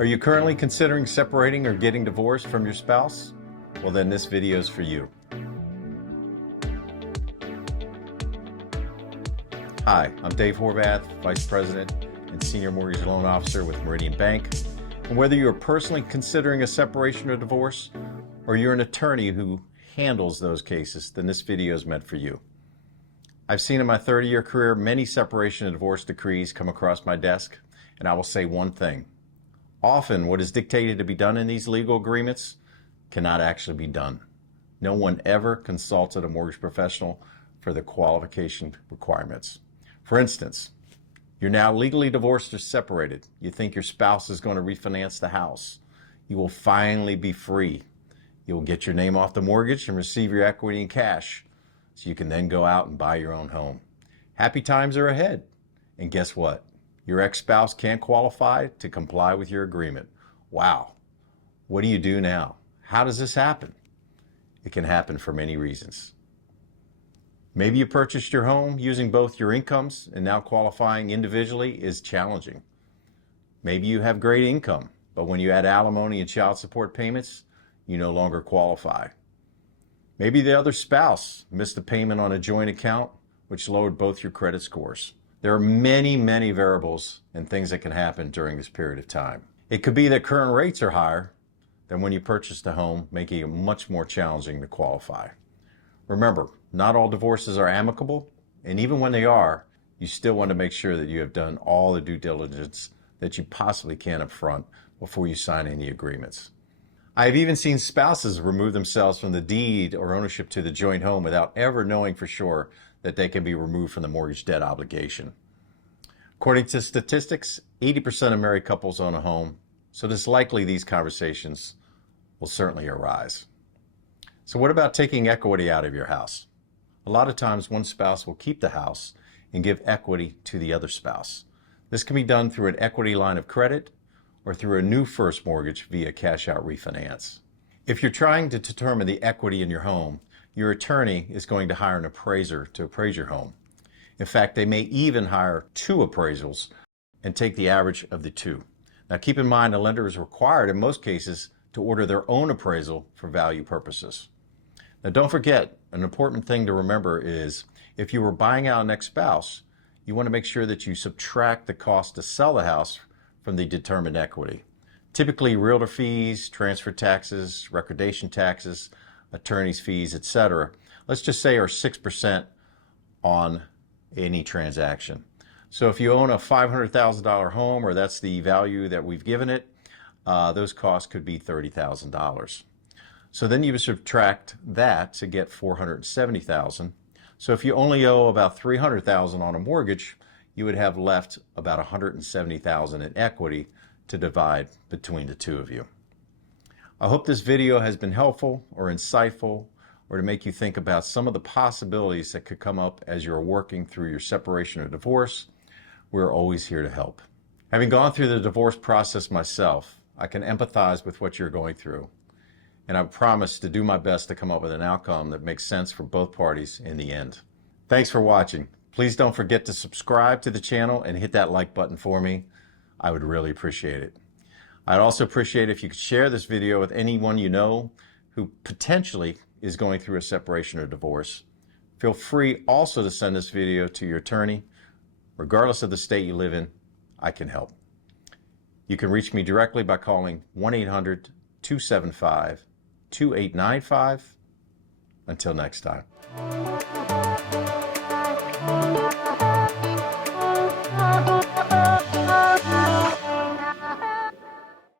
Are you currently considering separating or getting divorced from your spouse? Well, then this video is for you. Hi, I'm Dave Horvath, Vice President and Senior Mortgage Loan Officer with Meridian Bank. And whether you're personally considering a separation or divorce, or you're an attorney who handles those cases, then this video is meant for you. I've seen in my 30-year career many separation and divorce decrees come across my desk, and I will say one thing. Often what is dictated to be done in these legal agreements cannot actually be done. No one ever consulted a mortgage professional for the qualification requirements. For instance, you're now legally divorced or separated. You think your spouse is going to refinance the house. You will finally be free. You'll get your name off the mortgage and receive your equity in cash, so you can then go out and buy your own home. Happy times are ahead. And guess what? Your ex-spouse can't qualify to comply with your agreement. Wow. What do you do now? How does this happen? It can happen for many reasons. Maybe you purchased your home using both your incomes, and now qualifying individually is challenging. Maybe you have great income, but when you add alimony and child support payments, you no longer qualify. Maybe the other spouse missed a payment on a joint account, which lowered both your credit scores. There are many, many variables and things that can happen during this period of time. It could be that current rates are higher than when you purchased a home, making it much more challenging to qualify. Remember, not all divorces are amicable, and even when they are, you still want to make sure that you have done all the due diligence that you possibly can up front before you sign any agreements. I have even seen spouses remove themselves from the deed or ownership to the joint home without ever knowing for sure that they can be removed from the mortgage debt obligation. According to statistics, 80% of married couples own a home, so it is likely these conversations will certainly arise. So what about taking equity out of your house? A lot of times one spouse will keep the house and give equity to the other spouse. This can be done through an equity line of credit or through a new first mortgage via cash-out refinance. If you're trying to determine the equity in your home, your attorney is going to hire an appraiser to appraise your home. In fact, they may even hire two appraisals and take the average of the two. Now keep in mind, a lender is required in most cases to order their own appraisal for value purposes. Now don't forget, an important thing to remember is if you were buying out an ex-spouse, you want to make sure that you subtract the cost to sell the house from the determined equity. Typically, realtor fees, transfer taxes, recordation taxes, attorney's fees, etc., let's just say are 6% on any transaction. So if you own a $500,000 home, or that's the value that we've given it, those costs could be $30,000. So then you would subtract that to get $470,000. So if you only owe about $300,000 on a mortgage, you would have left about $170,000 in equity to divide between the two of you. I hope this video has been helpful or insightful, or to make you think about some of the possibilities that could come up as you're working through your separation or divorce. We're always here to help. Having gone through the divorce process myself, I can empathize with what you're going through, and I promise to do my best to come up with an outcome that makes sense for both parties in the end. Thanks for watching. Please don't forget to subscribe to the channel and hit that like button for me. I would really appreciate it. I'd also appreciate if you could share this video with anyone you know who potentially is going through a separation or divorce. Feel free also to send this video to your attorney. Regardless of the state you live in, I can help. You can reach me directly by calling 1-800-275-2895. Until next time.